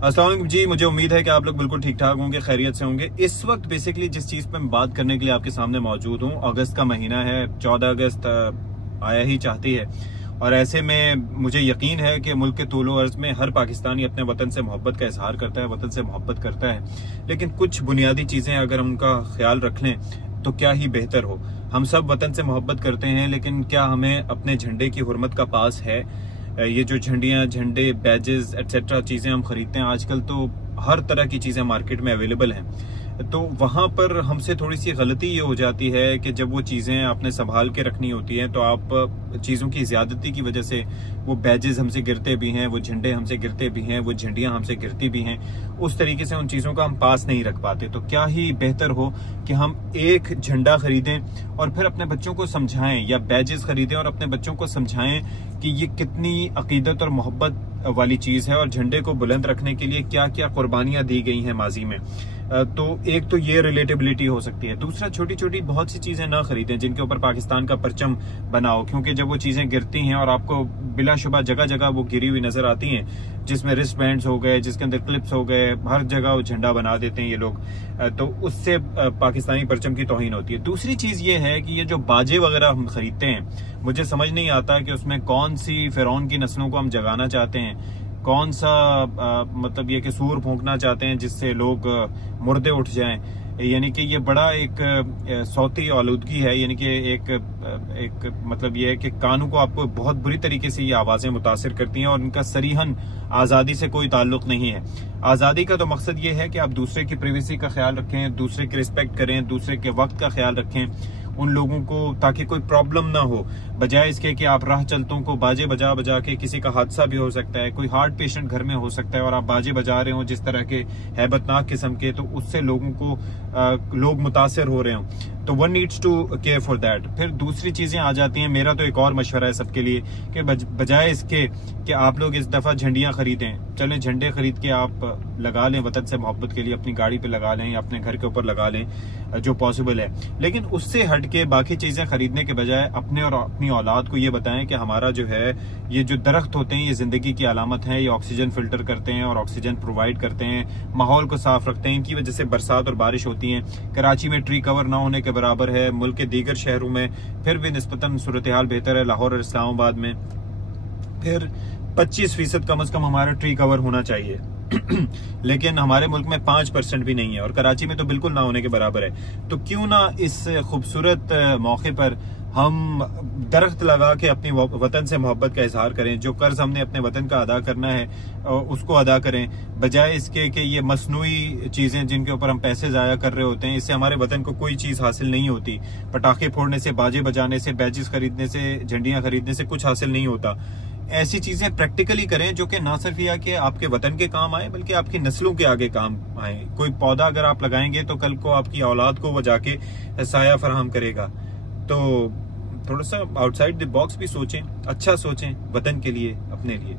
अस्सलाम वालेकुम जी, मुझे उम्मीद है कि आप लोग बिल्कुल ठीक ठाक होंगे, खैरियत से होंगे। इस वक्त बेसिकली जिस चीज पे मैं बात करने के लिए आपके सामने मौजूद हूँ, अगस्त का महीना है, 14 अगस्त आया ही चाहती है, और ऐसे में मुझे यकीन है कि मुल्क के तूलो अर्ज में हर पाकिस्तानी अपने वतन से मोहब्बत का इजहार करता है, वतन से मोहब्बत करता है। लेकिन कुछ बुनियादी चीजें अगर हम उनका ख्याल रख लें तो क्या ही बेहतर हो। हम सब वतन से मोहब्बत करते हैं, लेकिन क्या हमें अपने झंडे की हुर्मत का पास है? ये जो झंडियां, झंडे, बैजेस एटसेट्रा चीजें हम खरीदते हैं आजकल, तो हर तरह की चीजें मार्केट में अवेलेबल हैं, तो वहां पर हमसे थोड़ी सी गलती ये हो जाती है कि जब वो चीजें आपने संभाल के रखनी होती हैं तो आप चीजों की ज्यादती की वजह से वो बैजेस हमसे गिरते भी हैं, वो झंडे हमसे गिरते भी हैं, वो झंडियां हमसे गिरती भी हैं। उस तरीके से उन चीजों का हम पास नहीं रख पाते। तो क्या ही बेहतर हो कि हम एक झंडा खरीदें और फिर अपने बच्चों को समझाएं, या बैजेस खरीदें और अपने बच्चों को समझाएं कि ये कितनी अकीदत और मोहब्बत वाली चीज है और झंडे को बुलंद रखने के लिए क्या क्या कुर्बानियां दी गई हैं माजी में। तो एक तो ये रिलेटेबिलिटी हो सकती है। दूसरा, छोटी छोटी बहुत सी चीजें ना खरीदें जिनके ऊपर पाकिस्तान का परचम बनाओ, क्योंकि जब वो चीजें गिरती हैं और आपको बिलाशुबा जगह जगह वो गिरी हुई नजर आती हैं, जिसमें रिस्ट बैंड्स हो गए, जिसके अंदर क्लिप्स हो गए, हर जगह वो झंडा बना देते हैं ये लोग, तो उससे पाकिस्तानी परचम की तौहीन होती है। दूसरी चीज ये है कि ये जो बाजे वगैरह हम खरीदते हैं, मुझे समझ नहीं आता कि उसमें कौन सी फिरौन की नस्लों को हम जगाना चाहते हैं, कौन सा मतलब ये कि सूर फूंकना चाहते हैं जिससे लोग मुर्दे उठ जाएं। यानी कि ये बड़ा एक सौती आलूदगी है, यानी कि एक मतलब ये है कि कानों को आपको बहुत बुरी तरीके से ये आवाजें मुतासिर करती हैं, और इनका सरीहन आजादी से कोई ताल्लुक नहीं है। आजादी का तो मकसद ये है कि आप दूसरे की प्राइवेसी का ख्याल रखें, दूसरे की रिस्पेक्ट करें, दूसरे के वक्त का ख्याल रखें उन लोगों को, ताकि कोई प्रॉब्लम ना हो, बजाय इसके कि आप राह चलतों को बाजे बजा बजा के, किसी का हादसा भी हो सकता है, कोई हार्ट पेशेंट घर में हो सकता है और आप बाजे बजा रहे हो जिस तरह के हैबतनाक किस्म के, तो उससे लोगों को लोग मुतासर हो रहे हो। तो one needs to care for that. फिर दूसरी चीजें आ जाती हैं। मेरा तो एक और मशवरा है सबके लिए कि बजाय इसके कि आप लोग इस दफा झंडियां खरीदें, चलें झंडे खरीद के आप लगा लें वतन से मोहब्बत के लिए, अपनी गाड़ी पे लगा लें या अपने घर के ऊपर लगा लें जो पॉसिबल है। लेकिन उससे हट के बाकी चीजें खरीदने के बजाय अपने और अपनी औलाद को ये बताएं कि हमारा जो है, ये जो दरख्त होते हैं ये जिंदगी की अलामत है, ये ऑक्सीजन फिल्टर करते हैं और ऑक्सीजन प्रोवाइड करते हैं, माहौल को साफ रखते हैं, इनकी वजह से बरसात और बारिश होती है। कराची में ट्री कवर ना होने के बराबर है, मुल्क के दीगर शहरों में फिर भी निस्बतन सूरत हाल बेहतर है, लाहौर और इस्लामाबाद में फिर 25% कम से कम हमारा ट्री कवर होना चाहिए लेकिन हमारे मुल्क में 5% भी नहीं है, और कराची में तो बिल्कुल ना होने के बराबर है। तो क्यों ना इस खूबसूरत मौके पर हम दरख्त लगा के अपनी वतन से मोहब्बत का इजहार करें, जो कर्ज हमने अपने वतन का अदा करना है उसको अदा करें, बजाय इसके कि ये मसनूई चीजें जिनके ऊपर हम पैसे जाया कर रहे होते हैं, इससे हमारे वतन को कोई चीज हासिल नहीं होती। पटाखे फोड़ने से, बाजे बजाने से, बैजेस खरीदने से, झंडियां खरीदने से कुछ हासिल नहीं होता। ऐसी चीजें प्रैक्टिकली करें जो कि ना सिर्फ यह कि आपके वतन के काम आए, बल्कि आपकी नस्लों के आगे काम आए। कोई पौधा अगर आप लगाएंगे तो कल को आपकी औलाद को वो जाके साया फराहम करेगा। तो थोड़ा सा आउटसाइड द बॉक्स भी सोचें, अच्छा सोचें वतन के लिए, अपने लिए।